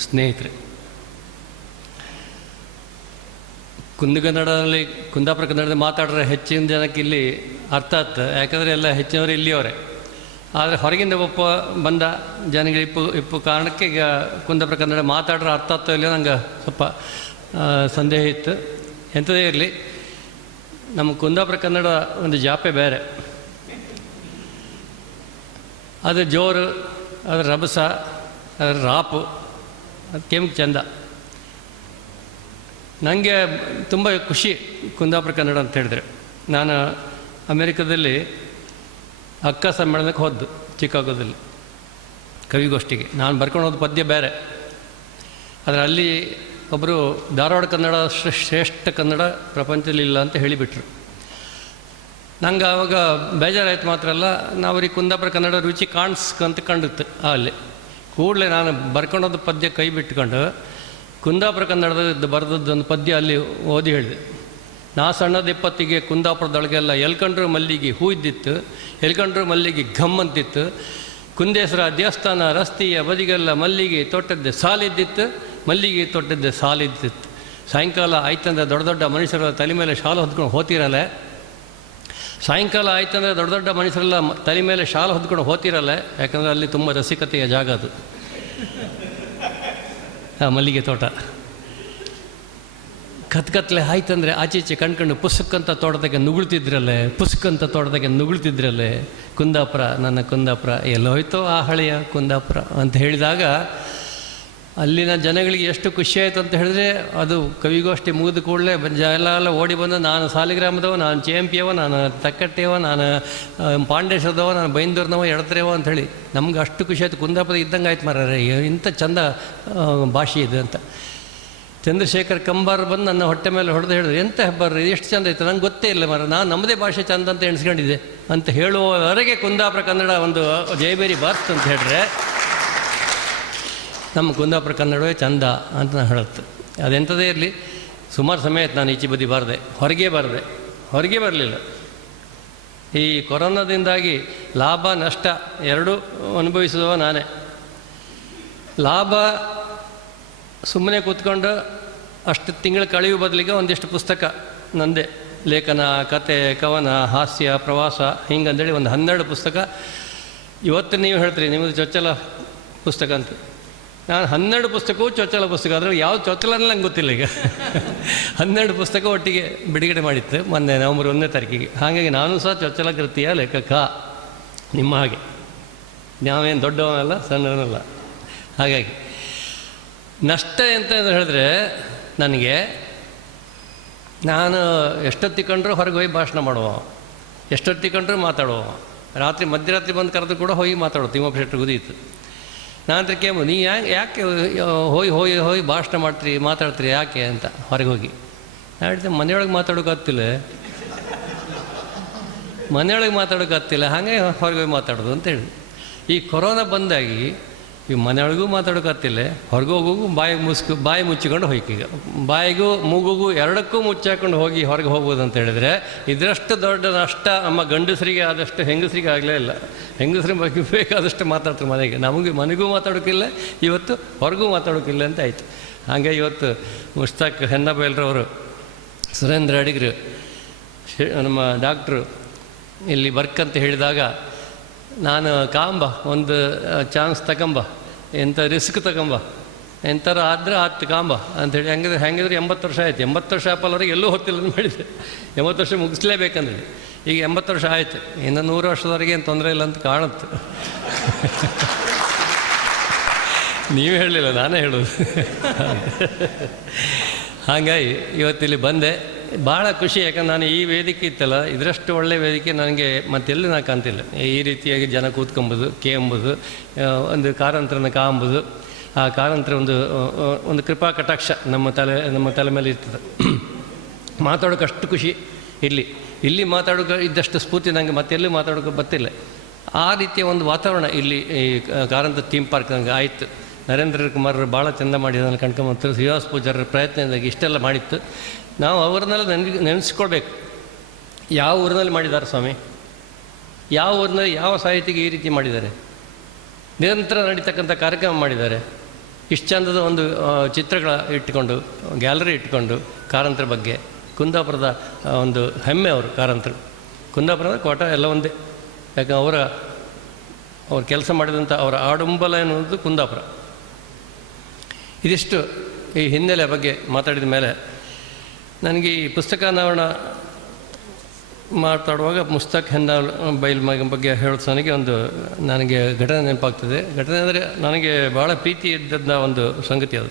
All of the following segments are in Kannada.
ಸ್ನೇಹಿತರೆ, ಕುಂದಾಪುರ ಕನ್ನಡದಲ್ಲಿ ಮಾತಾಡಿದ್ರೆ ಹೆಚ್ಚಿನ ಜನಕ್ಕೆ ಇಲ್ಲಿ ಅರ್ಥ ಆಗ್ತದೆ, ಯಾಕಂದರೆ ಎಲ್ಲ ಹೆಚ್ಚಿನವರು ಇಲ್ಲಿಯವರೇ. ಆದರೆ ಹೊರಗಿಂದ ಬಂದ ಜನಗಳಿಗೆ ಇಪ್ಪು ಕಾರಣಕ್ಕೆ ಈಗ ಕುಂದಾಪುರ ಕನ್ನಡ ಮಾತಾಡ್ರೆ ಅರ್ಥ ಆಗ್ತೋ ಇಲ್ಲ ನಂಗೆ ಸ್ವಲ್ಪ ಸಂದೇಹ ಇತ್ತು. ಎಂಥದೇ ಇರಲಿ, ನಮ್ಮ ಕುಂದಾಪುರ ಕನ್ನಡ ಒಂದು ಜಾಪೆ ಬೇರೆ. ಅದು ಜೋರು, ಅದರ ರಭಸ, ಅದರ ರಾಪು, ಅದು ಕೆಂಪು ಚಂದ. ನನಗೆ ತುಂಬ ಖುಷಿ ಕುಂದಾಪುರ ಕನ್ನಡ ಅಂತ ಹೇಳಿದ್ರೆ. ನಾನು ಅಮೇರಿಕಾದಲ್ಲಿ ಅಕ್ಕ ಸಮ್ಮೇಳನಕ್ಕೆ ಹೋದ್ದು, ಚಿಕಾಗೋದಲ್ಲಿ ಕವಿಗೋಷ್ಠಿಗೆ. ನಾನು ಬರ್ಕೊಂಡು ಹೋದ ಪದ್ಯ ಬೇರೆ, ಆದರೆ ಅಲ್ಲಿ ಒಬ್ಬರು ಧಾರವಾಡ ಕನ್ನಡ ಶ್ರೇಷ್ಠ ಕನ್ನಡ ಪ್ರಪಂಚದಲ್ಲಿ ಇಲ್ಲ ಅಂತ ಹೇಳಿಬಿಟ್ರು. ನಂಗೆ ಆವಾಗ ಬೇಜಾರಾಯ್ತು. ಮಾತ್ರ ಅಲ್ಲ, ನಾವ್ರಿಗೆ ಕುಂದಾಪುರ ಕನ್ನಡ ರುಚಿ ಕಾಣಿಸ್ಕಂತ ಕಂಡಿತ್ತು. ಅಲ್ಲಿ ಕೂಡಲೇ ನಾನು ಬರ್ಕೊಂಡೋದ ಪದ್ಯ ಕೈ ಬಿಟ್ಕೊಂಡು ಕುಂದಾಪುರ ಕನ್ನಡದ ಬರೆದದ್ದೊಂದು ಪದ್ಯ ಅಲ್ಲಿ ಓದಿ ಹೇಳಿದೆ. ನಾ ಸಣ್ಣದ 20ಗೆ ಕುಂದಾಪುರದೊಳಗೆಲ್ಲ ಎಲ್ಕಂಡ್ರು ಮಲ್ಲಿಗೆ ಹೂ ಇದ್ದಿತ್ತು, ಎಲ್ಕಂಡ್ರು ಮಲ್ಲಿಗೆ ಘಮ್ ಅಂತಿತ್ತು. ಕುಂದೇಶ್ವರ ದೇವಸ್ಥಾನ ರಸ್ತೆಯ ಬದಿಗೆಲ್ಲ ಮಲ್ಲಿಗೆ ತೊಟ್ಟದ್ದೆ ಸಾಲಿದ್ದಿತ್ತು, ಮಲ್ಲಿಗೆ ತೊಟ್ಟದ್ದೆ ಸಾಲಿದ್ದಿತ್ತು. ಸಾಯಂಕಾಲ ಆಯ್ತಂದ್ರೆ ದೊಡ್ಡ ದೊಡ್ಡ ಮನುಷ್ಯರ ತಲೆ ಮೇಲೆ ಶಾಲು ಹೊದ್ಕೊಂಡು ಹೋತಿರಲ್ಲ. ಸಾಯಂಕಾಲ ಆಯ್ತಂದರೆ ದೊಡ್ಡ ದೊಡ್ಡ ಮನುಷ್ಯರೆಲ್ಲ ತಲೆ ಮೇಲೆ ಶಾಲು ಹೊದ್ಕೊಂಡು ಹೋತಿರಲ್ಲ, ಯಾಕಂದರೆ ಅಲ್ಲಿ ತುಂಬ ರಸಿಕತೆಯ ಜಾಗ ಅದು, ಮಲ್ಲಿಗೆ ತೋಟ. ಕತ್ಕತ್ಲೆ ಆಯ್ತಂದರೆ ಆಚೀಚೆ ಕಣ್ಕಂಡು ಪುಸ್ತಕಂತ ತೋಟದಾಗೆ ನುಗುಳ್ತಿದ್ರಲ್ಲೇ, ಪುಸ್ತಕಂತ ತೋಟದಾಗೆ ನುಗುಳ್ತಿದ್ರಲ್ಲೇ ಕುಂದಾಪುರ, ನನ್ನ ಕುಂದಾಪುರ ಎಲ್ಲೋಯ್ತೋ ಆ ಹಳೆಯ ಕುಂದಾಪುರ ಅಂತ ಹೇಳಿದಾಗ ಅಲ್ಲಿನ ಜನಗಳಿಗೆ ಎಷ್ಟು ಖುಷಿಯಾಯಿತು ಅಂತ ಹೇಳಿದ್ರೆ, ಅದು ಕವಿಗೋಷ್ಠಿ ಮುಗಿದ ಕೂಡಲೇ ಎಲ್ಲ ಓಡಿ ಬಂದು ನಾನು ಸಾಲಿಗ್ರಾಮದವ, ನಾನು ಚೇಂಪಿಯವ, ನಾನು ತಕ್ಕಟ್ಟೆಯವ, ನಾನು ಪಾಂಡೇಶ್ವರದವ, ನಾನು ಬೈಂದೂರ್ನವ, ಎಡತ್ರೇವ ಅಂಥೇಳಿ ನಮ್ಗೆ ಅಷ್ಟು ಖುಷಿ ಆಯಿತು. ಕುಂದಾಪುರ ಇದ್ದಂಗೆ ಆಯ್ತು ಮಾರ್ರೆ, ಇಂಥ ಚಂದ ಭಾಷೆ ಇದು ಅಂತ. ಚಂದ್ರಶೇಖರ್ ಕಂಬಾರ್ ಬಂದು ನನ್ನ ಹೊಟ್ಟೆ ಮೇಲೆ ಹೊಡೆದು ಹೇಳಿದ್ರು, ಎಂಥ ಹೆಬ್ಬಾರ್ರಿ ಎಷ್ಟು ಚಂದ ಇತ್ತು, ನಂಗೆ ಗೊತ್ತೇ ಇಲ್ಲ ಮಾರ್ರೆ, ನಾನು ನಮ್ಮದೇ ಭಾಷೆ ಚಂದ ಅಂತ ಎಣಿಸ್ಕೊಂಡಿದ್ದೆ ಅಂತ ಹೇಳುವವರೆಗೆ ಕುಂದಾಪುರ ಕನ್ನಡ ಒಂದು ಜಯಬೇರಿ ಬಾರ್ತ್ ಅಂತ ಹೇಳಿದ್ರೆ ನಮ್ಮ ಕುಂದಾಪುರ ಕನ್ನಡವೇ ಚಂದ ಅಂತ ನಾನು ಹೇಳುತ್ತೆ. ಅದೆಂಥದೇ ಇರಲಿ, ಸುಮಾರು ಸಮಯ ಆಯ್ತು ನಾನು ಈಚೆ ಬದಿ ಬಾರದೆ, ಹೊರಗೆ ಬರಲಿಲ್ಲ. ಈ ಕೊರೋನಾದಿಂದಾಗಿ ಲಾಭ ನಷ್ಟ ಎರಡೂ ಅನುಭವಿಸುವ ನಾನೇ. ಲಾಭ ಸುಮ್ಮನೆ ಕೂತ್ಕೊಂಡು ಅಷ್ಟು ತಿಂಗಳು ಕಳೆಯುವ ಬದಲಿಗೆ ಒಂದಿಷ್ಟು ಪುಸ್ತಕ ನಂದೇ, ಲೇಖನ, ಕತೆ, ಕವನ, ಹಾಸ್ಯ, ಪ್ರವಾಸ, ಹಿಂಗಂದೇಳಿ ಒಂದು 12 ಪುಸ್ತಕ. ಇವತ್ತು ನೀವು ಹೇಳ್ತೀರಿ ನಿಮ್ಮದು ಚೊಚ್ಚಲ ಪುಸ್ತಕ ಅಂತ. ನಾನು 12 ಪುಸ್ತಕವೂ ಚೊಚ್ಚಲ ಪುಸ್ತಕ, ಅದರಲ್ಲಿ ಯಾವ ಚೊಚ್ಚಲ ನಂಗೆ ಗೊತ್ತಿಲ್ಲ. ಈಗ 12 ಪುಸ್ತಕ ಒಟ್ಟಿಗೆ ಬಿಡುಗಡೆ ಮಾಡಿತ್ತು ಮೊನ್ನೆ ನವೆಂಬರ್ 1ನೇ ತಾರೀಕಿಗೆ. ಹಾಗಾಗಿ ನಾನು ಸಹ ಚೊಚ್ಚಲ ಕೃತಿಯ ಲೇಖಕ, ನಿಮ್ಮ ಹಾಗೆ. ನಾವೇನು ದೊಡ್ಡವನಲ್ಲ ಸಣ್ಣವನಲ್ಲ. ಹಾಗಾಗಿ ನಷ್ಟ ಎಂತ ಹೇಳಿದ್ರೆ, ನನಗೆ ನಾನು ಎಷ್ಟೊತ್ತಿಕೊಂಡ್ರೂ ಹೊರಗೆ ಹೋಗಿ ಭಾಷಣ ಮಾಡುವ, ಎಷ್ಟೊತ್ತಿಕೊಂಡ್ರೂ ಮಾತಾಡುವ, ರಾತ್ರಿ ಮಧ್ಯರಾತ್ರಿ ಬಂದು ಕರೆದು ಕೂಡ ಹೋಗಿ ಮಾತಾಡೋ. ತಿಮ್ಮಪ್ಪ ಶೆಟ್ಟರು ಗುದೀತು. ನಾನು ಕೇಂಬ ನೀ ಯಾಕೆ ಹೋಗಿ ಭಾಷಣ ಮಾತಾಡ್ತೀರಿ ಯಾಕೆ ಅಂತ ಹೊರಗೆ ಹೋಗಿ. ನಾನು ಹೇಳ್ತೇನೆ ಮನೆಯೊಳಗೆ ಮಾತಾಡೋಕ್ಕಾಗ್ತಿಲ್ಲ, ಹಾಗೆ ಹೊರಗೆ ಹೋಗಿ ಮಾತಾಡೋದು ಅಂತ ಹೇಳಿ. ಈ ಕೊರೋನಾ ಬಂದಾಗಿ ಈ ಮನೆಯೊಳಗೂ ಮಾತಾಡೋಕ್ಕಾಗ್ತಿಲ್ಲ, ಹೊರಗೆ ಹೋಗೋಗೂ ಬಾಯಿ ಮುಚ್ಚಿಕೊಂಡು ಹೋಯ್ಕೀಗ. ಬಾಯಿಗೂ ಮೂಗುಗೂ ಎರಡಕ್ಕೂ ಮುಚ್ಚಾಕೊಂಡು ಹೊರಗೆ ಹೋಗ್ಬೋದು ಅಂತ ಹೇಳಿದರೆ, ಇದರಷ್ಟು ದೊಡ್ಡ ನಷ್ಟ ನಮ್ಮ ಗಂಡಸರಿಗೆ ಆದಷ್ಟು ಹೆಂಗಸರಿಗೆ ಆಗಲೇ ಇಲ್ಲ. ಹೆಂಗಸರಿಗೆ ಬಗ್ಗೆ ಬೇಕಾದಷ್ಟು ಮಾತಾಡ್ತಾರೆ ಮನೆಗೆ, ಮನೆಗೂ ಮಾತಾಡೋಕ್ಕಿಲ್ಲ, ಇವತ್ತು ಹೊರಗೂ ಮಾತಾಡೋಕ್ಕಿಲ್ಲ ಅಂತ ಆಯಿತು. ಹಾಗೆ ಇವತ್ತು ಮುಷ್ತಾಕ್ ಹೆನ್ನಬೈಲ್ರವರು, ಸುರೇಂದ್ರ ಅಡಿಗರು, ನಮ್ಮ ಡಾಕ್ಟ್ರು ಇಲ್ಲಿ ಬರ್ಕಂತ ಹೇಳಿದಾಗ ನಾನು ಕಾಂಬ ಒಂದು ಚಾನ್ಸ್ ತಗೊಂಬ, ಎಂಥ ರಿಸ್ಕ್ ತಗೊಂಬ, ಎಂಥರ ಆದರೆ ಆತು ಕಾಂಬ ಅಂಥೇಳಿ. ಹೆಂಗಿದ್ರೆ 80 ವರ್ಷ ಆಯಿತು. 80 ವರ್ಷ ಆಪಲ್ವರೆಗೆ ಎಲ್ಲೂ ಹೊತ್ತಿಲ್ಲ ಅಂತ ಮಾಡಿದೆ. 80 ವರ್ಷ ಮುಗಿಸ್ಲೇಬೇಕಂದ್ರೆ ಈಗ 80 ವರ್ಷ ಆಯಿತು. ಇನ್ನು 100 ವರ್ಷದವರೆಗೆ ಏನು ತೊಂದರೆ ಇಲ್ಲ ಅಂತ ಕಾಣುತ್ತೆ. ನೀವೇ ಹೇಳಲಿಲ್ಲ, ನಾನೇ ಹೇಳೋದು. ಹಾಗಾಗಿ ಇವತ್ತಿಲ್ಲಿ ಬಂದೆ, ಭಾಳ ಖುಷಿ. ಯಾಕಂದ್ರೆ ನಾನು ಈ ವೇದಿಕೆ ಇತ್ತಲ್ಲ, ಇದರಷ್ಟು ಒಳ್ಳೆಯ ವೇದಿಕೆ ನನಗೆ ಮತ್ತೆಲ್ಲೂ ನಾನು ಕಾಣ್ತಿಲ್ಲ. ಈ ರೀತಿಯಾಗಿ ಜನ ಕೂತ್ಕೊಂಬೋದು, ಎಂಬುದು ಒಂದು ಕಾರಂತ್ರನ ಅಂಬುದು, ಆ ಕಾರಂತ್ರ ಒಂದು ಕೃಪಾ ಕಟಾಕ್ಷ ನಮ್ಮ ತಲೆ ಮೇಲೆ ಇರ್ತದೆ. ಮಾತಾಡೋಕೆ ಅಷ್ಟು ಖುಷಿ ಇಲ್ಲಿ ಮಾತಾಡೋಕೆ ಇದ್ದಷ್ಟು ಸ್ಫೂರ್ತಿ ನನಗೆ ಮತ್ತೆಲ್ಲೂ ಮಾತಾಡೋಕೆ ಬರ್ತಿಲ್ಲ. ಆ ರೀತಿಯ ಒಂದು ವಾತಾವರಣ ಇಲ್ಲಿ ಈ ಕಾರಂತ ಥೀಮ್ ಪಾರ್ಕ್ ನನಗೆ ಆಯಿತು. ನರೇಂದ್ರ ಕುಮಾರ್ ಭಾಳ ಚೆಂದ ಮಾಡಿದ್ದನ್ನು ಕಣ್ಕೊಂಬಂತು. ಶ್ರೀನಿವಾಸ ಪೂಜಾರರ ಪ್ರಯತ್ನದಿಂದಾಗಿ ಇಷ್ಟೆಲ್ಲ ಮಾಡಿತ್ತು. ನಾವು ಅವರನ್ನೆಲ್ಲ ನೆನೆಸ್ಕೊಳ್ಬೇಕು. ಯಾವ ಊರಿನಲ್ಲಿ ಮಾಡಿದ್ದಾರೆ ಸ್ವಾಮಿ, ಯಾವ ಊರಿನಲ್ಲಿ ಯಾವ ಸಾಹಿತಿಗೆ ಈ ರೀತಿ ಮಾಡಿದ್ದಾರೆ, ನಿರಂತರ ನಡೀತಕ್ಕಂಥ ಕಾರ್ಯಕ್ರಮ ಮಾಡಿದ್ದಾರೆ. ಇಷ್ಟು ಚಂದದ ಒಂದು ಚಿತ್ರಗಳ ಇಟ್ಟುಕೊಂಡು ಗ್ಯಾಲರಿ ಇಟ್ಕೊಂಡು ಕಾರಂತರ ಬಗ್ಗೆ. ಕುಂದಾಪುರದ ಒಂದು ಹೆಮ್ಮೆ ಅವರು ಕಾರಂತರು. ಕುಂದಾಪುರದ ಕೋಟ ಎಲ್ಲ ಒಂದೇ. ಯಾಕೆ ಅವ್ರು ಕೆಲಸ ಮಾಡಿದಂಥ ಅವರ ಆಡುಂಬಲ ಎನ್ನುವುದು ಕುಂದಾಪುರ. ಇದಿಷ್ಟು ಈ ಹಿನ್ನೆಲೆ ಬಗ್ಗೆ ಮಾತಾಡಿದ ಮೇಲೆ ನನಗೆ ಈ ಪುಸ್ತಕ ಅನಾವರಣ ಮಾತಾಡುವಾಗ ಮುಸ್ತಕ್ ಹೆನ್ನಾಲ್ ಬೈಲ್ ಬಗ್ಗೆ ಹೇಳೋದು ನನಗೆ ಘಟನೆ ನೆನಪಾಗ್ತದೆ. ಘಟನೆ ಅಂದರೆ ನನಗೆ ಭಾಳ ಪ್ರೀತಿ ಇದ್ದಂಥ ಒಂದು ಸಂಗತಿ ಅದು.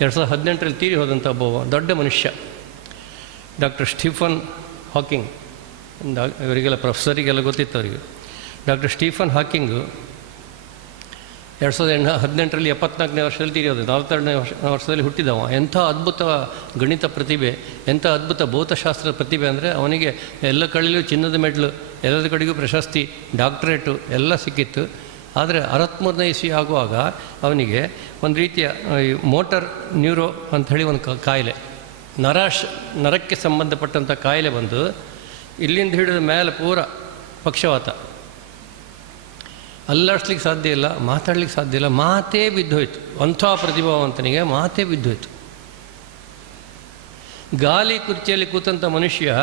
2018ರಲ್ಲಿ ತೀರಿ ಹೋದಂಥ ಒಬ್ಬ ದೊಡ್ಡ ಮನುಷ್ಯ ಡಾಕ್ಟರ್ ಸ್ಟೀಫನ್ ಹಾಕಿಂಗ್. ಇವರಿಗೆಲ್ಲ ಪ್ರೊಫೆಸರಿಗೆಲ್ಲ ಗೊತ್ತಿತ್ತು ಅವರಿಗೆ. ಡಾಕ್ಟರ್ ಸ್ಟೀಫನ್ ಹಾಕಿಂಗು 2018ರಲ್ಲಿ 74ನೇ ವರ್ಷದಲ್ಲಿ ತೀರಿ ಹೋದ. 42ನೇ ವರ್ಷದಲ್ಲಿ ಹುಟ್ಟಿದವ. ಎಂಥ ಅದ್ಭುತ ಗಣಿತ ಪ್ರತಿಭೆ, ಎಂಥ ಅದ್ಭುತ ಭೌತಶಾಸ್ತ್ರದ ಪ್ರತಿಭೆ ಅಂದರೆ ಅವನಿಗೆ ಎಲ್ಲ ಕಡೆಯೂ ಚಿನ್ನದ ಮೆಡ್ಲು, ಎಲ್ಲರ ಕಡೆಗೂ ಪ್ರಶಸ್ತಿ, ಡಾಕ್ಟರೇಟು ಎಲ್ಲ ಸಿಕ್ಕಿತ್ತು. ಆದರೆ 63ನೇ ಇಸ್ವಿ ಆಗುವಾಗ ಅವನಿಗೆ ಒಂದು ರೀತಿಯ ಮೋಟರ್ ನ್ಯೂರೋ ಅಂಥೇಳಿ ಒಂದು ಕಾಯಿಲೆ, ನರಕ್ಕೆ ಸಂಬಂಧಪಟ್ಟಂಥ ಕಾಯಿಲೆ ಬಂದು ಇಲ್ಲಿಂದ ಹಿಡಿದ ಮೇಲೆ ಪೂರ ಪಕ್ಷವಾತ. ಅಲ್ಲಾಡ್ಸ್ಲಿಕ್ಕೆ ಸಾಧ್ಯ ಇಲ್ಲ, ಮಾತಾಡ್ಲಿಕ್ಕೆ ಸಾಧ್ಯ ಇಲ್ಲ, ಮಾತೇ ಬಿದ್ದೋಯ್ತು. ಅಂಥ ಪ್ರತಿಭಾವಂತನಿಗೆ ಮಾತೇ ಬಿದ್ದೋಯ್ತು. ಗಾಲಿ ಕುರ್ಚಿಯಲ್ಲಿ ಕೂತಂಥ ಮನುಷ್ಯ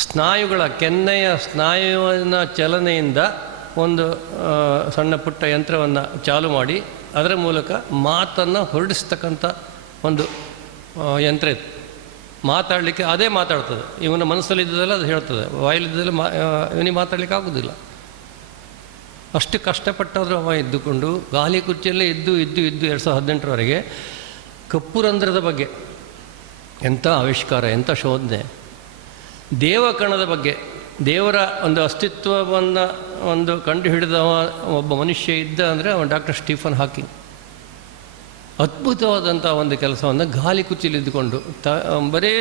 ಸ್ನಾಯುಗಳ ಕೆನ್ನೆಯ ಸ್ನಾಯುವಿನ ಚಲನೆಯಿಂದ ಒಂದು ಸಣ್ಣ ಪುಟ್ಟ ಯಂತ್ರವನ್ನು ಚಾಲು ಮಾಡಿ ಅದರ ಮೂಲಕ ಮಾತನ್ನು ಹೊರಡಿಸ್ತಕ್ಕಂಥ ಒಂದು ಯಂತ್ರ ಇತ್ತು. ಮಾತಾಡಲಿಕ್ಕೆ ಅದೇ ಮಾತಾಡ್ತದೆ. ಇವನ ಮನಸ್ಸಲ್ಲಿದ್ದದೆಲ್ಲ ಅದು ಹೇಳ್ತದೆ, ವಾಯಲ್ಲಿದ್ದೆಲ್ಲ ಇವನಿಗೆ ಮಾತಾಡಲಿಕ್ಕೆ ಆಗೋದಿಲ್ಲ. ಅಷ್ಟು ಕಷ್ಟಪಟ್ಟಾದರೂ ಅವ ಇದ್ದುಕೊಂಡು ಗಾಲಿ ಕುರ್ಚಿಯಲ್ಲೇ ಇದ್ದು 2018ರವರೆಗೆ ಕಪ್ಪು ರಂಧ್ರದ ಬಗ್ಗೆ ಎಂಥ ಆವಿಷ್ಕಾರ, ಎಂಥ ಶೋಧನೆ. ದೇವಕಣದ ಬಗ್ಗೆ, ದೇವರ ಒಂದು ಅಸ್ತಿತ್ವವನ್ನು ಒಂದು ಕಂಡುಹಿಡಿದವ ಒಬ್ಬ ಮನುಷ್ಯ ಇದ್ದ ಅಂದರೆ ಅವನು ಡಾಕ್ಟರ್ ಸ್ಟೀಫನ್ ಹಾಕಿಂಗ್. ಅದ್ಭುತವಾದಂಥ ಒಂದು ಕೆಲಸವನ್ನು ಗಾಲಿ ಕುರ್ಚಿಲಿದ್ದುಕೊಂಡು ಬರೀ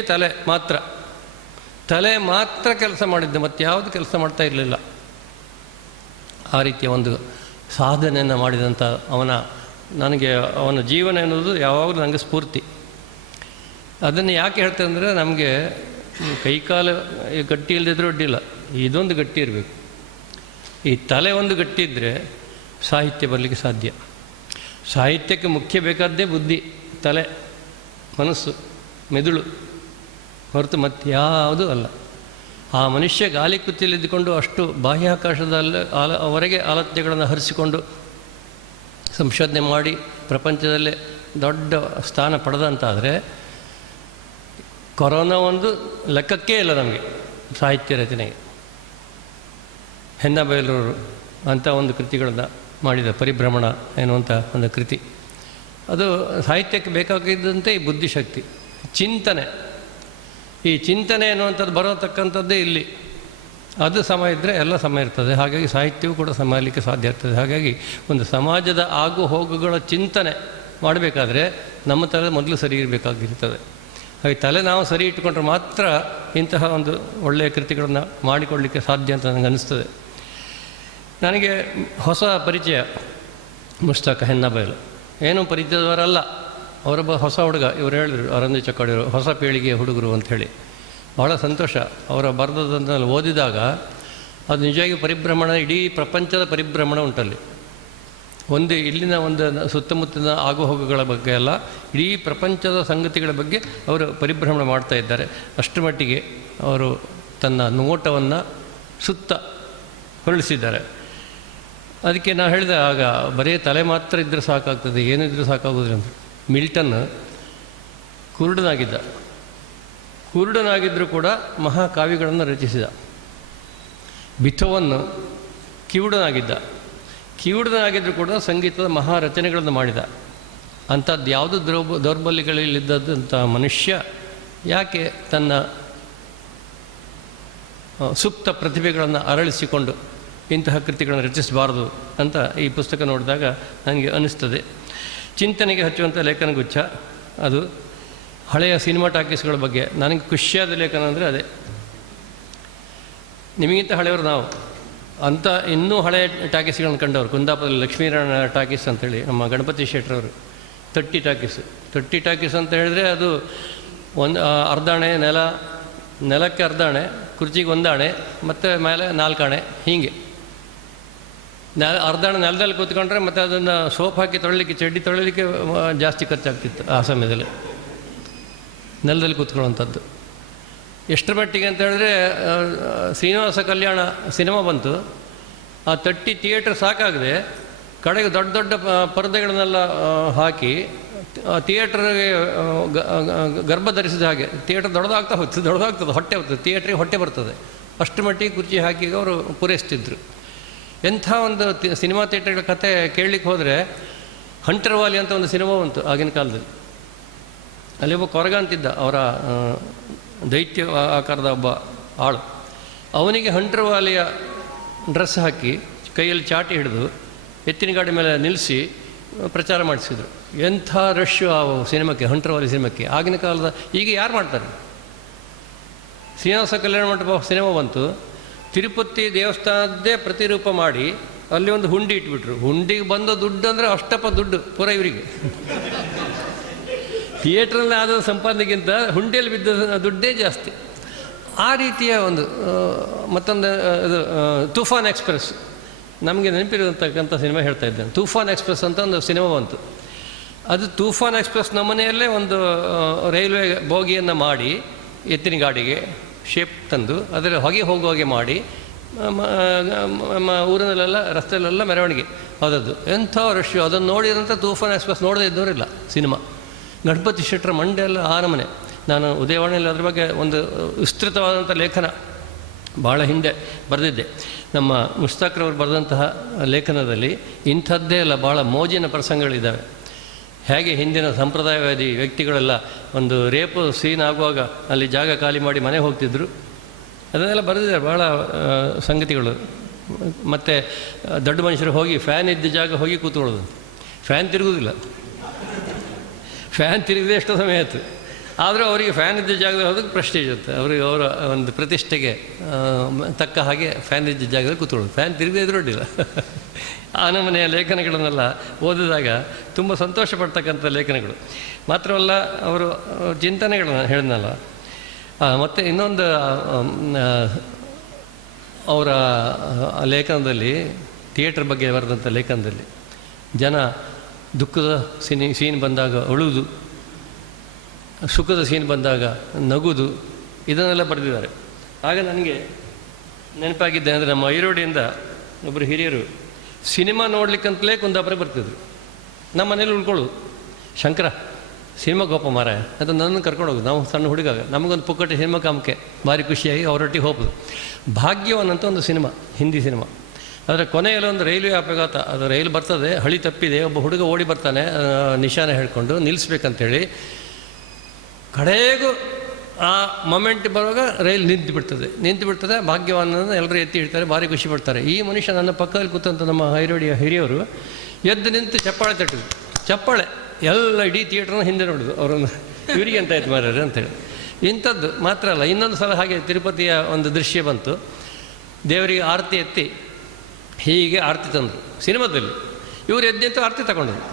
ತಲೆ ಮಾತ್ರ ಕೆಲಸ ಮಾಡಿದ್ದೆ, ಮತ್ತು ಯಾವುದು ಕೆಲಸ ಮಾಡ್ತಾ ಇರಲಿಲ್ಲ. ಆ ರೀತಿಯ ಒಂದು ಸಾಧನೆಯನ್ನು ಮಾಡಿದಂಥ ಅವನ ಜೀವನ ಎನ್ನುವುದು ಯಾವಾಗಲೂ ನನಗೆ ಸ್ಫೂರ್ತಿ. ಅದನ್ನು ಯಾಕೆ ಹೇಳ್ತೇನೆ ಅಂದರೆ, ನಮಗೆ ಕೈಕಾಲು ಗಟ್ಟಿ ಇಲ್ಲದಿದ್ರೂ ಅಡ್ಡಿಲ್ಲ, ಇದೊಂದು ಗಟ್ಟಿ ಇರಬೇಕು. ಈ ತಲೆ ಒಂದು ಗಟ್ಟಿ ಇದ್ದರೆ ಸಾಹಿತ್ಯ ಬರಲಿಕ್ಕೆ ಸಾಧ್ಯ. ಸಾಹಿತ್ಯಕ್ಕೆ ಮುಖ್ಯ ಬೇಕಾದ್ದೇ ಬುದ್ಧಿ, ತಲೆ, ಮನಸ್ಸು, ಮೆದುಳು ಹೊರತು ಮತ್ಯಾವುದೂ ಅಲ್ಲ. ಆ ಮನುಷ್ಯ ಗಾಲಿ ಕುರ್ಚಿಯಲ್ಲಿದ್ದುಕೊಂಡು ಅಷ್ಟು ಬಾಹ್ಯಾಕಾಶದಲ್ಲಿ ಅವರೆಗೆ ಆಲೋಚನೆಗಳನ್ನು ಹರಿಸಿಕೊಂಡು ಸಂಶೋಧನೆ ಮಾಡಿ ಪ್ರಪಂಚದಲ್ಲೇ ದೊಡ್ಡ ಸ್ಥಾನ ಪಡೆದಂತಾದರೆ ಕೊರೋನಾ ಒಂದು ಲೆಕ್ಕಕ್ಕೇ ಇಲ್ಲ ನಮಗೆ ಸಾಹಿತ್ಯ ರಚನೆಗೆ. ಹೆನ್ನಬೈಲೂರು ಅಂಥ ಒಂದು ಕೃತಿಗಳನ್ನು ಮಾಡಿದ ಪರಿಭ್ರಮಣ ಎನ್ನುವಂಥ ಒಂದು ಕೃತಿ, ಅದು ಸಾಹಿತ್ಯಕ್ಕೆ ಬೇಕಾಗಿದ್ದಂತೆ ಈ ಬುದ್ಧಿಶಕ್ತಿ, ಚಿಂತನೆ. ಈ ಚಿಂತನೆ ಎನ್ನುವಂಥದ್ದು ಬರೋತಕ್ಕಂಥದ್ದೇ ಇಲ್ಲಿ. ಅದು ಸಮಯ ಇದ್ದರೆ ಎಲ್ಲ ಸಮಯ ಇರ್ತದೆ. ಹಾಗಾಗಿ ಸಾಹಿತ್ಯವೂ ಕೂಡ ಸಮಯಲಿಕ್ಕೆ ಸಾಧ್ಯ ಇರ್ತದೆ. ಹಾಗಾಗಿ ಒಂದು ಸಮಾಜದ ಆಗು ಹೋಗುಗಳ ಚಿಂತನೆ ಮಾಡಬೇಕಾದ್ರೆ ನಮ್ಮ ತಲೆ ಮೊದಲು ಸರಿ ಇರಬೇಕಾಗಿರ್ತದೆ. ಹಾಗೆ ತಲೆ ನಾವು ಸರಿ ಇಟ್ಟುಕೊಂಡ್ರೆ ಮಾತ್ರ ಇಂತಹ ಒಂದು ಒಳ್ಳೆಯ ಕೃತಿಗಳನ್ನು ಮಾಡಿಕೊಳ್ಳಲಿಕ್ಕೆ ಸಾಧ್ಯ ಅಂತ ನನಗೆ ಅನ್ನಿಸ್ತದೆ. ನನಗೆ ಹೊಸ ಪರಿಚಯ ಮುಸ್ತಕ್ ಹೆನ್ನಬೈಲ್. ಏನೂ ಪರಿಚಯದವರಲ್ಲ, ಅವರೊಬ್ಬ ಹೊಸ ಹುಡುಗ. ಇವರು ಹೇಳಿದ್ರು, ಅರಂಜಿ ಚಕ್ಕೋಡಿಯವರು, ಹೊಸ ಪೀಳಿಗೆಯ ಹುಡುಗರು ಅಂಥೇಳಿ. ಭಾಳ ಸಂತೋಷ. ಅವರ ಬರೆದದನ್ನು ಓದಿದಾಗ ಅದು ನಿಜವಾಗಿ ಪರಿಭ್ರಮಣ, ಇಡೀ ಪ್ರಪಂಚದ ಪರಿಭ್ರಮಣ ಉಂಟಲ್ಲಿ. ಇಲ್ಲಿನ ಒಂದು ಸುತ್ತಮುತ್ತಲಿನ ಆಗುಹೋಗುಗಳ ಬಗ್ಗೆ ಅಲ್ಲ, ಇಡೀ ಪ್ರಪಂಚದ ಸಂಗತಿಗಳ ಬಗ್ಗೆ ಅವರು ಪರಿಭ್ರಮಣ ಮಾಡ್ತಾ ಇದ್ದಾರೆ. ಅಷ್ಟರ ಮಟ್ಟಿಗೆ ಅವರು ತನ್ನ ನೋಟವನ್ನು ಸುತ್ತ ಹೊರಳಿಸಿದ್ದಾರೆ. ಅದಕ್ಕೆ ನಾನು ಹೇಳಿದೆ ಆಗ, ಬರೀ ತಲೆ ಮಾತ್ರ ಇದ್ದರೆ ಸಾಕಾಗ್ತದೆ, ಏನಿದ್ರೂ ಸಾಕಾಗೋದಿಲ್ಲ ಅಂತ. ಮಿಲ್ಟನ್ ಕುರುಡನಾಗಿದ್ದರೂ ಕೂಡ ಮಹಾಕಾವ್ಯಗಳನ್ನು ರಚಿಸಿದ. ಬಿಥೋವನ್ ಕಿವುಡನಾಗಿದ್ದರೂ ಕೂಡ ಸಂಗೀತದ ಮಹಾರಚನೆಗಳನ್ನು ಮಾಡಿದ. ಅಂಥದ್ದು ಯಾವುದು ದೌರ್ಬಲ್ಯಗಳಲ್ಲಿದ್ದಂಥ ಮನುಷ್ಯ ಯಾಕೆ ತನ್ನ ಸೂಕ್ತ ಪ್ರತಿಭೆಗಳನ್ನು ಅರಳಿಸಿಕೊಂಡು ಇಂತಹ ಕೃತಿಗಳನ್ನು ರಚಿಸಬಾರದು ಅಂತ ಈ ಪುಸ್ತಕ ನೋಡಿದಾಗ ನನಗೆ ಅನ್ನಿಸ್ತದೆ. ಚಿಂತನೆಗೆ ಹಚ್ಚುವಂಥ ಲೇಖನಗುಚ್ಛ ಅದು. ಹಳೆಯ ಸಿನಿಮಾ ಟಾಕೀಸ್ಗಳ ಬಗ್ಗೆ ನನಗೆ ಖುಷಿಯಾದ ಲೇಖನ ಅಂದರೆ ಅದೇ. ನಿಮಗಿಂತ ಹಳೆಯವರು ನಾವು. ಅಂಥ ಇನ್ನೂ ಹಳೆಯ ಟಾಕೀಸ್ಗಳನ್ನು ಕಂಡವರು ಕುಂದಾಪುರದಲ್ಲಿ ಲಕ್ಷ್ಮೀನಾರಾಯಣ ಟಾಕೀಸ್ ಅಂತೇಳಿ, ನಮ್ಮ ಗಣಪತಿ ಶೆಟ್ಟರವರು. ತಟ್ಟಿ ಟಾಕೀಸ್ ಅಂತ ಹೇಳಿದ್ರೆ ಅದು ಒಂದು ಅರ್ಧಾಣೆ ನೆಲಕ್ಕೆ ಅರ್ಧಾಣೆ, ಕುರ್ಚಿಗೆ ಒಂದಾಣೆ, ಮತ್ತು ಮೇಲೆ 4 ಆಣೆ, ಹೀಗೆ ಅರ್ಧಣ ನೆಲದಲ್ಲಿ ಕೂತ್ಕೊಂಡ್ರೆ ಮತ್ತು ಅದನ್ನು ಸೋಪ್ ಹಾಕಿ ತೊಳಲಿಕ್ಕೆ, ಚಡ್ಡಿ ತೊಳಲಿಕ್ಕೆ ಜಾಸ್ತಿ ಖರ್ಚಾಗ್ತಿತ್ತು ಆ ಸಮಯದಲ್ಲಿ, ನೆಲದಲ್ಲಿ ಕೂತ್ಕೊಳ್ಳುವಂಥದ್ದು. ಎಷ್ಟರ ಮಟ್ಟಿಗೆ ಅಂತ ಹೇಳಿದ್ರೆ ಶ್ರೀನಿವಾಸ ಕಲ್ಯಾಣ ಸಿನಿಮಾ ಬಂತು, ಆ ಥಿಯೇಟ್ರ್ ಸಾಕಾಗದೆ ಕಡೆಗೆ ದೊಡ್ಡ ದೊಡ್ಡ ಪರದೆಗಳನ್ನೆಲ್ಲ ಹಾಕಿ ಥಿಯೇಟ್ರಿಗೆ ಗರ್ಭ ಧರಿಸಿದ ಹಾಗೆ ಥಿಯೇಟ್ರ್ ದೊಡ್ಡದಾಗ್ತದೆ, ಹೊಟ್ಟೆ ಹೋಗ್ತದೆ, ಥಿಯೇಟ್ರಿಗೆ ಹೊಟ್ಟೆ ಬರ್ತದೆ, ಅಷ್ಟರ ಮಟ್ಟಿಗೆ ಕುರ್ಚಿ ಹಾಕಿ ಅವರು ಪೂರೈಸ್ತಿದ್ರು. ಎಂಥ ಒಂದು ಸಿನಿಮಾ ಥಿಯೇಟ್ರ್ಗಳ ಕತೆ ಕೇಳಲಿಕ್ಕೆ ಹೋದರೆ, ಹಂಟರ್ ವಾಲಿ ಅಂತ ಒಂದು ಸಿನಿಮಾ ಬಂತು ಆಗಿನ ಕಾಲದಲ್ಲಿ. ಅಲ್ಲಿ ಒಬ್ಬ ಕೊರಗ ಅಂತಿದ್ದ, ಅವರ ದೈತ್ಯ ಆಕಾರದ ಒಬ್ಬ ಆಳು. ಅವನಿಗೆ ಹಂಟರ್ ವಾಲಿಯ ಡ್ರೆಸ್ ಹಾಕಿ ಕೈಯಲ್ಲಿ ಚಾಟಿ ಹಿಡಿದು ಎತ್ತಿನ ಗಾಡಿ ಮೇಲೆ ನಿಲ್ಲಿಸಿ ಪ್ರಚಾರ ಮಾಡಿಸಿದರು. ಎಂಥ ರಶ್ಶು ಆ ಸಿನಿಮಾಕ್ಕೆ, ಹಂಟರ್ ವಾಲಿ ಸಿನಿಮಾಕ್ಕೆ. ಆಗಿನ ಕಾಲದ ಈಗ ಯಾರು ಮಾಡ್ತಾರೆ? ಶ್ರೀನಿವಾಸ ಕಲ್ಯಾಣ ಮಂಟಪ ಸಿನಿಮಾ ಬಂತು, ತಿರುಪತಿ ದೇವಸ್ಥಾನದ್ದೇ ಪ್ರತಿರೂಪ ಮಾಡಿ ಅಲ್ಲಿ ಒಂದು ಹುಂಡಿ ಇಟ್ಬಿಟ್ರು. ಹುಂಡಿಗೆ ಬಂದ ದುಡ್ಡು ಅಂದರೆ ಅಷ್ಟಪ್ಪ ದುಡ್ಡು ಪೂರ ಇವರಿಗೆ. ಥಿಯೇಟ್ರಲ್ಲಿ ಆದ ಸಂಪಾದನೆಗಿಂತ ಹುಂಡಿಯಲ್ಲಿ ಬಿದ್ದ ದುಡ್ಡೇ ಜಾಸ್ತಿ. ಆ ರೀತಿಯ ಒಂದು ಮತ್ತೊಂದು ಇದು ತೂಫಾನ್ ಎಕ್ಸ್ಪ್ರೆಸ್, ನಮಗೆ ನೆನಪಿರತಕ್ಕಂಥ ಸಿನಿಮಾ ಹೇಳ್ತಾ ಇದ್ದೇನೆ. ತೂಫಾನ್ ಎಕ್ಸ್ಪ್ರೆಸ್ ಅಂತ ಒಂದು ಸಿನಿಮಾ ಬಂತು. ಅದು ತೂಫಾನ್ ಎಕ್ಸ್ಪ್ರೆಸ್ ನಮ್ಮನೆಯಲ್ಲೇ ಒಂದು ರೈಲ್ವೆ ಬೋಗಿಯನ್ನು ಮಾಡಿ ಎತ್ತಿನ ಗಾಡಿಗೆ ಶೇಪ್ ತಂದು ಅದರ ಹೊಗೆ ಹೋಗುವಾಗೆ ಮಾಡಿ ಊರಿನಲ್ಲೆಲ್ಲ ರಸ್ತೆಯಲ್ಲೆಲ್ಲ ಮೆರವಣಿಗೆ ಹೋದದ್ದು. ಎಂಥ ರಶ್! ಅದನ್ನು ನೋಡಿದಂಥ ತೂಫಾನ್ ಎಕ್ಸ್ಪ್ರೆಸ್ ನೋಡದೇ ಇದ್ದವರಿಲ್ಲ. ಸಿನಿಮಾ ಗಣಪತಿ ಶೆಟ್ಟರ ಮಂಡ್ಯ ಎಲ್ಲ ಆ ನಮನೆ. ನಾನು ಉದಯವಾಣಿಯಲ್ಲಿ ಅದ್ರ ಬಗ್ಗೆ ಒಂದು ವಿಸ್ತೃತವಾದಂಥ ಲೇಖನ ಭಾಳ ಹಿಂದೆ ಬರೆದಿದ್ದೆ. ನಮ್ಮ ಮುಷ್ತಾಕ್ರವರು ಬರೆದಂತಹ ಲೇಖನದಲ್ಲಿ ಇಂಥದ್ದೇ ಎಲ್ಲ ಭಾಳ ಮೋಜಿನ ಪ್ರಸಂಗಗಳಿದ್ದಾವೆ. ಹೇಗೆ ಹಿಂದಿನ ಸಂಪ್ರದಾಯವಾದಿ ವ್ಯಕ್ತಿಗಳೆಲ್ಲ ಒಂದು ರೇಪು ಸೀನ್ ಆಗುವಾಗ ಅಲ್ಲಿ ಜಾಗ ಖಾಲಿ ಮಾಡಿ ಮನೆ ಹೋಗ್ತಿದ್ರು, ಅದನ್ನೆಲ್ಲ ಬರೆದಿದ್ದಾರೆ ಭಾಳ ಸಂಗತಿಗಳು. ಮತ್ತು ದೊಡ್ಡ ಮನುಷ್ಯರು ಹೋಗಿ ಫ್ಯಾನ್ ಇದ್ದ ಜಾಗ ಹೋಗಿ ಕೂತ್ಕೊಳ್ಳೋದು, ಫ್ಯಾನ್ ತಿರುಗೋದಿಲ್ಲ. ಫ್ಯಾನ್ ತಿರುಗದೆ ಎಷ್ಟೋ ಸಮಯ ಆಯಿತು, ಆದರೂ ಅವರಿಗೆ ಫ್ಯಾನ್ ಇದ್ದ ಜಾಗದಲ್ಲಿ ಹೋದಕ್ಕೆ ಪ್ರೆಸ್ಟೀಜ್ ಇರುತ್ತೆ. ಅವರಿಗೆ ಅವರ ಒಂದು ಪ್ರತಿಷ್ಠೆಗೆ ತಕ್ಕ ಹಾಗೆ ಫ್ಯಾನ್ ಇದ್ದ ಜಾಗದಲ್ಲಿ ಕೂತ್ಕೊಳ್ಳೋದು, ಫ್ಯಾನ್ ತಿರುಗದೇ ಇದ್ರೂ ಅಡ್ಡಿಲ್ಲ. ಆ ನಮನೆಯ ಲೇಖನಗಳನ್ನೆಲ್ಲ ಓದಿದಾಗ ತುಂಬ ಸಂತೋಷ ಪಡ್ತಕ್ಕಂಥ ಲೇಖನಗಳು. ಮಾತ್ರವಲ್ಲ, ಅವರು ಚಿಂತನೆಗಳನ್ನು ಹೇಳಿದ್ನಲ್ಲ. ಮತ್ತು ಇನ್ನೊಂದು ಅವರ ಲೇಖನದಲ್ಲಿ, ಥಿಯೇಟ್ರ್ ಬಗ್ಗೆ ಬರೆದಂಥ ಲೇಖನದಲ್ಲಿ ಜನ ದುಃಖದ ಸೀನ್ ಬಂದಾಗ ಅಳುವುದು, ಸುಖದ ಸೀನ್ ಬಂದಾಗ ನಗುವುದು, ಇದನ್ನೆಲ್ಲ ಬರೆದಿದ್ದಾರೆ. ಆಗ ನನಗೆ ನೆನಪಾಗಿದ್ದೆ ಅಂದರೆ, ನಮ್ಮ ಐರೋಡಿಯಿಂದ ಒಬ್ಬರು ಹಿರಿಯರು ಸಿನಿಮಾ ನೋಡ್ಲಿಕ್ಕಂತಲೇ ಕುಂದಾಪುರ ಬರ್ತಿದ್ರು. ನಮ್ಮ ಮನೇಲಿ ಉಳ್ಕೊಳ್ಳೋದು, ಶಂಕರ ಸಿನಿಮಾಗೆ ಹೋಪ ಮಾರಾಯ ಅಂತ ನನ್ನನ್ನು ಕರ್ಕೊಂಡು ಹೋಗೋದು. ನಾವು ಸಣ್ಣ ಹುಡುಗಾಗ ನಮಗೊಂದು ಪುಕ್ಕಟ್ಟೆ ಸಿನಿಮಾ ಕಾಮಕ್ಕೆ ಭಾರಿ ಖುಷಿಯಾಗಿ ಅವರೊಟ್ಟಿಗೆ ಹೋಗೋದು. ಭಾಗ್ಯವಾನ್ ಅಂತ ಒಂದು ಸಿನಿಮಾ, ಹಿಂದಿ ಸಿನಿಮಾ. ಅದರ ಕೊನೆಯಲ್ಲಿ ಒಂದು ರೈಲ್ವೆ ಅಪಘಾತ, ಅದು ರೈಲು ಬರ್ತದೆ, ಹಳಿ ತಪ್ಪಿದೆ, ಒಬ್ಬ ಹುಡುಗ ಓಡಿ ಬರ್ತಾನೆ ನಿಶಾನೆ ಹೇಳ್ಕೊಂಡು ನಿಲ್ಲಿಸ್ಬೇಕಂತೇಳಿ. ಕಡೆಗೂ ಆ ಮೊಮೆಂಟ್ ಬರುವಾಗ ರೈಲು ನಿಂತು ಬಿಡ್ತದೆ. ಭಾಗ್ಯವಾನನ್ನು ಎಲ್ಲರೂ ಎತ್ತಿ ಇಡ್ತಾರೆ, ಭಾರಿ ಖುಷಿ ಪಡ್ತಾರೆ. ಈ ಮನುಷ್ಯ ನನ್ನ ಪಕ್ಕದಲ್ಲಿ ಕೂತಂತ ನಮ್ಮ ಹೈರೋಡಿಯ ಹಿರಿಯವರು ಎದ್ದು ನಿಂತು ಚಪ್ಪಾಳೆ ತಟ್ಟಿದ್ರು. ಚಪ್ಪಾಳೆ ಎಲ್ಲ ಇಡೀ ಥಿಯೇಟ್ರನ್ನ ಹಿಂದೆ ನೋಡಿದ್ರು. ಅವರನ್ನು ಇವರಿಗೆ ಅಂತ ಆಯ್ತು ಮಾರ್ಯಾರೆ ಅಂತೇಳಿ. ಇಂಥದ್ದು ಮಾತ್ರ ಅಲ್ಲ, ಇನ್ನೊಂದು ಸಲ ಹಾಗೆ ತಿರುಪತಿಯ ಒಂದು ದೃಶ್ಯ ಬಂತು. ದೇವರಿಗೆ ಆರತಿ ಎತ್ತಿ ಹೀಗೆ ಆರತಿ ತಂದರು ಸಿನಿಮಾದಲ್ಲಿ. ಇವರು ಎದ್ದೆಂತೂ ಆರತಿ ತಗೊಂಡರು.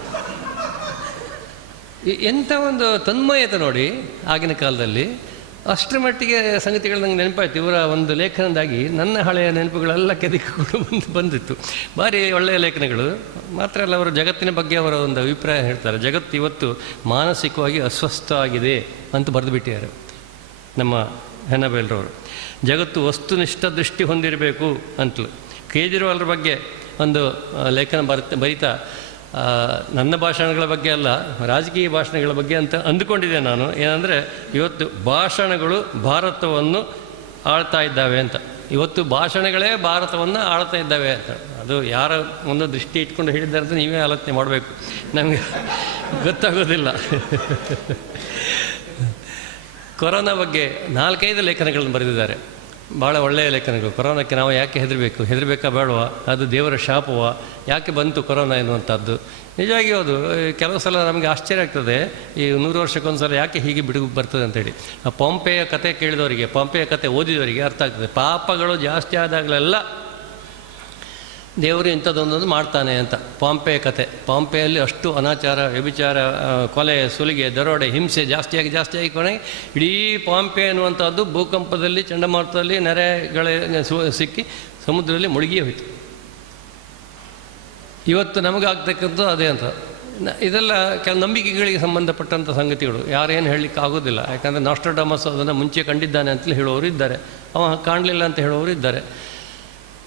ಎಂಥ ಒಂದು ತನ್ಮಯತೆ ನೋಡಿ ಆಗಿನ ಕಾಲದಲ್ಲಿ. ಅಷ್ಟರ ಮಟ್ಟಿಗೆ ಸಂಗತಿಗಳು ನಂಗೆ ನೆನಪಾಯ್ತು. ಇವರ ಒಂದು ಲೇಖನದಾಗಿ ನನ್ನ ಹಳೆಯ ನೆನಪುಗಳೆಲ್ಲ ಕೆದಕಿಕೊಂಡು ಬಂದಿತ್ತು. ಭಾರಿ ಒಳ್ಳೆಯ ಲೇಖನಗಳು. ಮಾತ್ರ ಅಲ್ಲ, ಅವರು ಜಗತ್ತಿನ ಬಗ್ಗೆ ಅವರ ಒಂದು ಅಭಿಪ್ರಾಯ ಹೇಳ್ತಾರೆ. ಜಗತ್ತು ಇವತ್ತು ಮಾನಸಿಕವಾಗಿ ಅಸ್ವಸ್ಥ ಆಗಿದೆ ಅಂತ ಬರೆದು ಬಿಟ್ಟಿದ್ದಾರೆ ನಮ್ಮ ಹೆನ್ನಬೇಲ್ರವರು. ಜಗತ್ತು ವಸ್ತುನಿಷ್ಠ ದೃಷ್ಟಿ ಹೊಂದಿರಬೇಕು ಅಂತಲೂ. ಕೇಜ್ರಿವಾಲ್ರ ಬಗ್ಗೆ ಒಂದು ಲೇಖನ ಬರೀತಾ, ನನ್ನ ಭಾಷಣಗಳ ಬಗ್ಗೆ ಅಲ್ಲ, ರಾಜಕೀಯ ಭಾಷಣಗಳ ಬಗ್ಗೆ ಅಂತ ಅಂದುಕೊಂಡಿದ್ದೆ ನಾನು. ಏನಂದರೆ, ಇವತ್ತು ಭಾಷಣಗಳು ಭಾರತವನ್ನು ಆಳ್ತಾ ಇದ್ದಾವೆ ಅಂತ. ಇವತ್ತು ಭಾಷಣಗಳೇ ಭಾರತವನ್ನು ಆಳ್ತಾ ಇದ್ದಾವೆ ಅಂತ. ಅದು ಯಾರ ಒಂದು ದೃಷ್ಟಿ ಇಟ್ಕೊಂಡು ಹೇಳಿದ್ದಾರೆ ಅಂತ ನೀವೇ ಆಲೋಚನೆ ಮಾಡಬೇಕು, ನಮಗೆ ಗೊತ್ತಾಗೋದಿಲ್ಲ. ಕೊರೋನಾ ಬಗ್ಗೆ 4-5 ಲೇಖನಗಳನ್ನು ಬರೆದಿದ್ದಾರೆ. ಭಾಳ ಒಳ್ಳೆಯ ಲೇಖನಗಳು. ಕೊರೋನಾಕ್ಕೆ ನಾವು ಯಾಕೆ ಹೆದರಬೇಕಾ ಬೇಡವಾ, ಅದು ದೇವರ ಶಾಪವಾ, ಯಾಕೆ ಬಂತು ಕೊರೋನಾ ಎನ್ನುವಂಥದ್ದು. ನಿಜವಾಗಿ ಅದು ಕೆಲವು ಸಲ ನಮಗೆ ಆಶ್ಚರ್ಯ ಆಗ್ತದೆ, ಈ 100 ವರ್ಷಕ್ಕೊಂದು ಸಲ ಯಾಕೆ ಹೀಗೆ ಬಿಡುಗು ಬರ್ತದೆ ಅಂತೇಳಿ. ಆ ಪಂಪೆಯ ಕತೆ ಕೇಳಿದವರಿಗೆ, ಪಂಪೆಯ ಕತೆ ಓದಿದವರಿಗೆ ಅರ್ಥ ಆಗ್ತದೆ. ಪಾಪಗಳು ಜಾಸ್ತಿ ಆದಾಗಲೆಲ್ಲ ದೇವರು ಇಂಥದ್ದೊಂದೊಂದು ಮಾಡ್ತಾನೆ ಅಂತ. ಪಾಂಪೆಯ ಕತೆ, ಪಾಂಪೆಯಲ್ಲಿ ಅಷ್ಟು ಅನಾಚಾರ, ವ್ಯಭಿಚಾರ, ಕೊಲೆ, ಸುಲಿಗೆ, ದರೋಡೆ, ಹಿಂಸೆ ಜಾಸ್ತಿಯಾಗಿ ಕೊನೆಗೆ ಇಡೀ ಪಾಂಪೆ ಅನ್ನುವಂಥದ್ದು ಭೂಕಂಪದಲ್ಲಿ, ಚಂಡಮಾರುತದಲ್ಲಿ, ನೆರೆಗಳ ಸಿಕ್ಕಿ ಸಮುದ್ರದಲ್ಲಿ ಮುಳುಗಿಯೇ ಹೋಯಿತು. ಇವತ್ತು ನಮಗಾಗ್ತಕ್ಕಂಥ ಅದೇ ಅಂತ. ಇದೆಲ್ಲ ಕೆಲವು ನಂಬಿಕೆಗಳಿಗೆ ಸಂಬಂಧಪಟ್ಟಂಥ ಸಂಗತಿಗಳು, ಯಾರೇನು ಹೇಳಲಿಕ್ಕೆ ಆಗೋದಿಲ್ಲ. ಯಾಕಂದರೆ ನಾಸ್ಟ್ರಡಾಮಸ್ ಅದನ್ನು ಮುಂಚೆ ಕಂಡಿದ್ದಾನೆ ಅಂತಲೇ ಹೇಳುವವರು ಇದ್ದಾರೆ, ಅವ ಕಾಣಲಿಲ್ಲ ಅಂತ ಹೇಳುವವರು ಇದ್ದಾರೆ.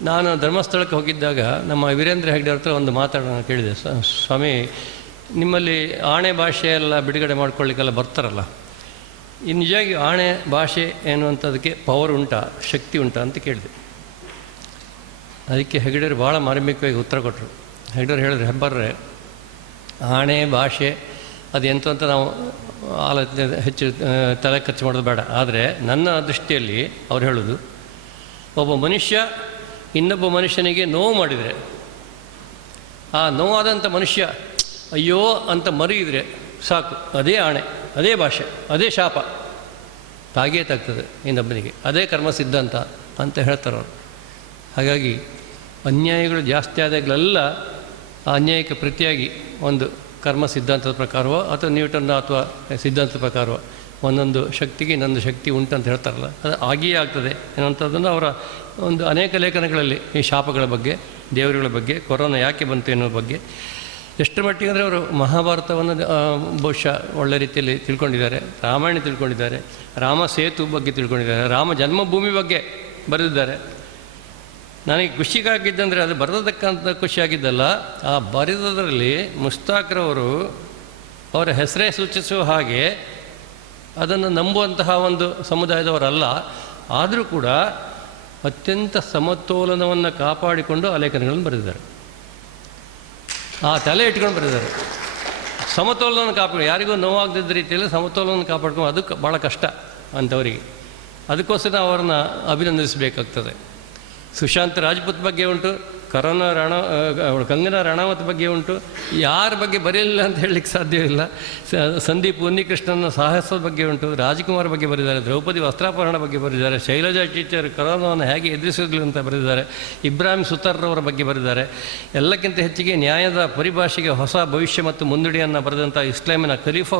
ನಾನು ಧರ್ಮಸ್ಥಳಕ್ಕೆ ಹೋಗಿದ್ದಾಗ ನಮ್ಮ ವೀರೇಂದ್ರ ಹೆಗ್ಡೆ ಹತ್ರ ಒಂದು ಮಾತಾಡೋಣ ಕೇಳಿದೆ. ಸ್ವಾಮಿ, ನಿಮ್ಮಲ್ಲಿ ಆಣೆ ಭಾಷೆ ಎಲ್ಲ ಬಿಡುಗಡೆ ಮಾಡ್ಕೊಳ್ಳಿಕ್ಕೆಲ್ಲ ಬರ್ತಾರಲ್ಲ, ಈ ನಿಜವಾಗಿ ಆಣೆ ಭಾಷೆ ಎನ್ನುವಂಥದಕ್ಕೆ ಪವರ್ ಉಂಟಾ, ಶಕ್ತಿ ಉಂಟಾ ಅಂತ ಕೇಳಿದೆ. ಅದಕ್ಕೆ ಹೆಗ್ಡೆಯರು ಭಾಳ ಮಾರ್ಮಿಕವಾಗಿ ಉತ್ತರ ಕೊಟ್ಟರು. ಹೆಗ್ಡೆಯರು ಹೇಳಿದ್ರು, ಹೆಬ್ಬರ್ರೆ, ಆಣೆ ಭಾಷೆ ಅದು ಎಂತ ಅಂತ ನಾವು ಹೆಚ್ಚು ತಲೆ ಖರ್ಚು ಮಾಡೋದು ಬೇಡ. ಆದರೆ ನನ್ನ ದೃಷ್ಟಿಯಲ್ಲಿ ಅವ್ರು ಹೇಳೋದು, ಒಬ್ಬ ಮನುಷ್ಯ ಇನ್ನೊಬ್ಬ ಮನುಷ್ಯನಿಗೆ ನೋವು ಮಾಡಿದರೆ, ಆ ನೋವಾದಂಥ ಮನುಷ್ಯ ಅಯ್ಯೋ ಅಂತ ಮರಿಯಿದ್ರೆ ಸಾಕು, ಅದೇ ಆಣೆ, ಅದೇ ಭಾಷೆ, ಅದೇ ಶಾಪ ತಾಗೇ ತಾಗ್ತದೆ ಇನ್ನೊಬ್ಬನಿಗೆ, ಅದೇ ಕರ್ಮ ಸಿದ್ಧಾಂತ ಅಂತ ಹೇಳ್ತಾರೆ ಅವರು. ಹಾಗಾಗಿ ಅನ್ಯಾಯಗಳು ಜಾಸ್ತಿ ಆದಾಗಲೆಲ್ಲ ಆ ಅನ್ಯಾಯಕ್ಕೆ ಪ್ರತಿಯಾಗಿ ಒಂದು ಕರ್ಮ ಸಿದ್ಧಾಂತದ ಪ್ರಕಾರವೋ ಅಥವಾ ನ್ಯೂಟನ್ನ ಅಥವಾ ಸಿದ್ಧಾಂತದ ಪ್ರಕಾರವೋ ಒಂದೊಂದು ಶಕ್ತಿಗೆ ಇನ್ನೊಂದು ಶಕ್ತಿ ಉಂಟಂತ ಹೇಳ್ತಾರಲ್ಲ, ಅದು ಆಗಿಯೇ ಆಗ್ತದೆ ಎನ್ನುವಂಥದ್ದನ್ನು ಅವರ ಒಂದು ಅನೇಕ ಲೇಖನಗಳಲ್ಲಿ ಈ ಶಾಪಗಳ ಬಗ್ಗೆ, ದೇವರುಗಳ ಬಗ್ಗೆ, ಕೊರೋನಾ ಯಾಕೆ ಬಂತು ಎನ್ನುವ ಬಗ್ಗೆ ಎಷ್ಟು ಮಟ್ಟಿಗೆ ಅಂದರೆ ಅವರು ಮಹಾಭಾರತವನ್ನು ಬಹುಶಃ ಒಳ್ಳೆ ರೀತಿಯಲ್ಲಿ ತಿಳ್ಕೊಂಡಿದ್ದಾರೆ, ರಾಮಾಯಣ ತಿಳ್ಕೊಂಡಿದ್ದಾರೆ, ರಾಮ ಸೇತು ಬಗ್ಗೆ ತಿಳ್ಕೊಂಡಿದ್ದಾರೆ, ರಾಮ ಜನ್ಮಭೂಮಿ ಬಗ್ಗೆ ಬರೆದಿದ್ದಾರೆ. ನನಗೆ ಖುಷಿಗಾಗಿದ್ದಂದರೆ ಅದು ಬರೆದಕ್ಕಂಥ ಖುಷಿಯಾಗಿದ್ದಲ್ಲ, ಆ ಬರೆದದರಲ್ಲಿ ಮುಸ್ತಾಕ್ರವರು ಅವರ ಹೆಸರೇ ಸೂಚಿಸುವ ಹಾಗೆ ಅದನ್ನು ನಂಬುವಂತಹ ಒಂದು ಸಮುದಾಯದವರಲ್ಲ. ಆದರೂ ಕೂಡ ಅತ್ಯಂತ ಸಮತೋಲನವನ್ನು ಕಾಪಾಡಿಕೊಂಡು ಆ ಲೇಖನಗಳನ್ನು ಬರೆದಿದ್ದಾರೆ. ಆ ತಲೆ ಇಟ್ಕೊಂಡು ಬರೆದಿದ್ದಾರೆ. ಸಮತೋಲನ ಕಾಪಾಡಿ, ಯಾರಿಗೂ ನೋವಾಗದಿದ್ದ ರೀತಿಯಲ್ಲಿ ಸಮತೋಲನ ಕಾಪಾಡ್ಕೊಂಡು ಅದಕ್ಕೆ ಭಾಳ ಕಷ್ಟ ಅಂಥವರಿಗೆ. ಅದಕ್ಕೋಸ್ಕರ ಅವರನ್ನ ಅಭಿನಂದಿಸಬೇಕಾಗ್ತದೆ. ಸುಶಾಂತ್ ರಾಜ್ಪೂತ್ ಬಗ್ಗೆ ಉಂಟು, ಕಂಗನಾ ರಾಣಾವತ್ ಬಗ್ಗೆ ಉಂಟು, ಯಾರ ಬಗ್ಗೆ ಬರೆಯಲಿಲ್ಲ ಅಂತ ಹೇಳಲಿಕ್ಕೆ ಸಾಧ್ಯವಿಲ್ಲ. ಸಂದೀಪ್ ಉನ್ನಿಕೃಷ್ಣನ ಸಾಹಸದ ಬಗ್ಗೆ ಉಂಟು, ರಾಜ್ಕುಮಾರ್ ಬಗ್ಗೆ ಬರೆದಿದ್ದಾರೆ, ದ್ರೌಪದಿ ವಸ್ತ್ರಾಪರಣ ಬಗ್ಗೆ ಬರೆದಿದ್ದಾರೆ, ಶೈಲಜಾ ಟೀಚರ್ ಕರೋನಾವನ್ನು ಹೇಗೆ ಎದುರಿಸಿದ್ರು ಅಂತ ಬರೆದಿದ್ದಾರೆ, ಇಬ್ರಾಹಿಂ ಸುತಾರ್ರವರ ಬಗ್ಗೆ ಬರೆದಿದ್ದಾರೆ. ಎಲ್ಲಕ್ಕಿಂತ ಹೆಚ್ಚಿಗೆ ನ್ಯಾಯದ ಪರಿಭಾಷೆಗೆ ಹೊಸ ಭವಿಷ್ಯ ಮತ್ತು ಮುನ್ನುಡಿಯನ್ನು ಬರೆದಂಥ ಇಸ್ಲಾಮಿನ ಖಲೀಫಾ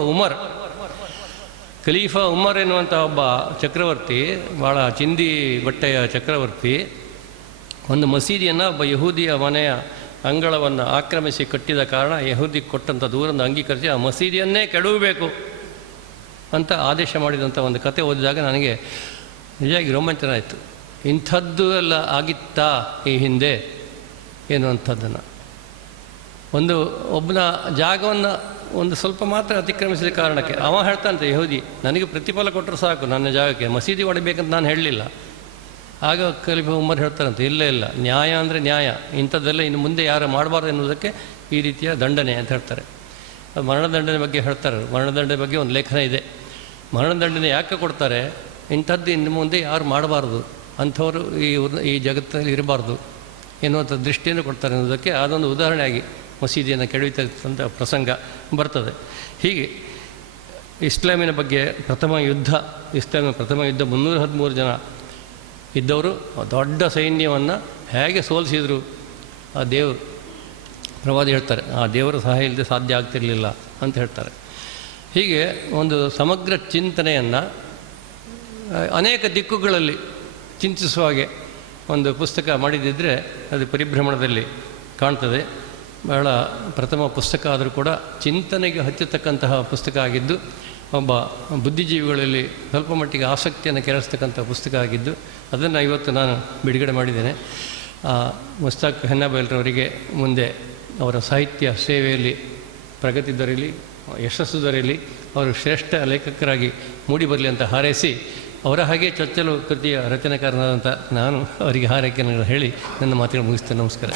ಉಮರ್ ಎನ್ನುವಂಥ ಒಬ್ಬ ಚಕ್ರವರ್ತಿ, ಭಾಳ ಚಿಂದಿ ಬಟ್ಟೆಯ ಚಕ್ರವರ್ತಿ, ಒಂದು ಮಸೀದಿಯನ್ನು ಒಬ್ಬ ಯಹೂದಿಯ ಮನೆಯ ಅಂಗಳವನ್ನು ಆಕ್ರಮಿಸಿ ಕಟ್ಟಿದ ಕಾರಣ ಯಹೂದಿ ಕೊಟ್ಟಂಥ ದೂರನ್ನು ಅಂಗೀಕರಿಸಿ ಆ ಮಸೀದಿಯನ್ನೇ ಕೆಡವಬೇಕು ಅಂತ ಆದೇಶ ಮಾಡಿದಂಥ ಒಂದು ಕತೆ ಓದಿದಾಗ ನನಗೆ ನಿಜವಾಗಿ ರೋಮಾಂಚನ ಆಯಿತು. ಇಂಥದ್ದು ಎಲ್ಲ ಆಗಿತ್ತಾ ಈ ಹಿಂದೆ ಎನ್ನುವಂಥದ್ದನ್ನು. ಒಬ್ಬನ ಜಾಗವನ್ನು ಒಂದು ಸ್ವಲ್ಪ ಮಾತ್ರ ಅತಿಕ್ರಮಿಸಿದ ಕಾರಣಕ್ಕೆ ಅವ ಹೇಳ್ತಾನಂತೆ ಯಹೂದಿ, ನನಗೆ ಪ್ರತಿಫಲ ಕೊಟ್ಟರು ಸಾಕು, ನನ್ನ ಜಾಗಕ್ಕೆ ಮಸೀದಿ ಹೊಡಿಬೇಕಂತ ನಾನು ಹೇಳಲಿಲ್ಲ. ಆಗ ಖಲೀಫಾ ಉಮರ್ ಹೇಳ್ತಾರಂತೆ, ಇಲ್ಲ ನ್ಯಾಯ ಅಂದರೆ ನ್ಯಾಯ, ಇಂಥದ್ದೆಲ್ಲ ಇನ್ನು ಮುಂದೆ ಯಾರು ಮಾಡಬಾರ್ದು ಎನ್ನುವುದಕ್ಕೆ ಈ ರೀತಿಯ ದಂಡನೆ ಅಂತ ಹೇಳ್ತಾರೆ. ಮರಣದಂಡನೆ ಬಗ್ಗೆ ಹೇಳ್ತಾರೆ. ಮರಣದಂಡನೆ ಬಗ್ಗೆ ಒಂದು ಲೇಖನ ಇದೆ. ಮರಣದಂಡನೆ ಯಾಕೆ ಕೊಡ್ತಾರೆ, ಇಂಥದ್ದು ಇನ್ನು ಮುಂದೆ ಯಾರು ಮಾಡಬಾರ್ದು, ಅಂಥವರು ಈ ಜಗತ್ತಿನಲ್ಲಿ ಇರಬಾರ್ದು ಎನ್ನುವಂಥ ದೃಷ್ಟಿಯನ್ನು ಕೊಡ್ತಾರೆ ಅನ್ನೋದಕ್ಕೆ ಅದೊಂದು ಉದಾಹರಣೆಯಾಗಿ ಮಸೀದಿಯನ್ನು ಕೆಡವಿತಕ್ಕಂಥ ಪ್ರಸಂಗ ಬರ್ತದೆ. ಹೀಗೆ ಇಸ್ಲಾಮಿನ ಬಗ್ಗೆ ಇಸ್ಲಾಮಿನ ಪ್ರಥಮ ಯುದ್ಧ 313 ಜನ ಇದ್ದವರು ದೊಡ್ಡ ಸೈನ್ಯವನ್ನು ಹೇಗೆ ಸೋಲಿಸಿದರು ಆ ದೇವರು. ಪ್ರವಾದಿ ಹೇಳ್ತಾರೆ, ಆ ದೇವರ ಸಹಾಯ ಇಲ್ಲದೆ ಸಾಧ್ಯ ಆಗ್ತಿರಲಿಲ್ಲ ಅಂತ ಹೇಳ್ತಾರೆ. ಹೀಗೆ ಒಂದು ಸಮಗ್ರ ಚಿಂತನೆಯನ್ನು ಅನೇಕ ದಿಕ್ಕುಗಳಲ್ಲಿ ಚಿಂತಿಸುವ ಹಾಗೆ ಒಂದು ಪುಸ್ತಕ ಮಾಡಿದ್ದಿದ್ದರೆ ಅದು ಪರಿಭ್ರಮಣದಲ್ಲಿ ಕಾಣ್ತದೆ. ಬಹಳ ಪ್ರಥಮ ಪುಸ್ತಕ ಆದರೂ ಕೂಡ ಚಿಂತನೆಗೆ ಹಚ್ಚತಕ್ಕಂತಹ ಪುಸ್ತಕ ಆಗಿದ್ದು, ಒಬ್ಬ ಬುದ್ಧಿಜೀವಿಗಳಲ್ಲಿ ಸ್ವಲ್ಪ ಮಟ್ಟಿಗೆ ಆಸಕ್ತಿಯನ್ನು ಕೆರಳಿಸ್ತಕ್ಕಂಥ ಪುಸ್ತಕ ಆಗಿದ್ದು, ಅದನ್ನು ಇವತ್ತು ನಾನು ಬಿಡುಗಡೆ ಮಾಡಿದ್ದೇನೆ. ಮುಸ್ತಾಕ್ ಹೆನ್ನಾಬೈಲ್ರವರಿಗೆ ಮುಂದೆ ಅವರ ಸಾಹಿತ್ಯ ಸೇವೆಯಲ್ಲಿ ಪ್ರಗತಿ ದೊರೆಯಲಿ, ಯಶಸ್ಸು ದೊರೆಯಲಿ, ಅವರು ಶ್ರೇಷ್ಠ ಲೇಖಕರಾಗಿ ಮೂಡಿಬರಲಿ ಅಂತ ಹಾರೈಸಿ, ಅವರ ಹಾಗೆ ಚೊಚ್ಚಲು ಕೃತಿಯ ರಚನೆಕಾರನಾದಂಥ ನಾನು ಅವರಿಗೆ ಹಾರೈಕೆಯನ್ನು ಹೇಳಿ ನನ್ನ ಮಾತುಗಳು ಮುಗಿಸ್ತೇನೆ. ನಮಸ್ಕಾರ.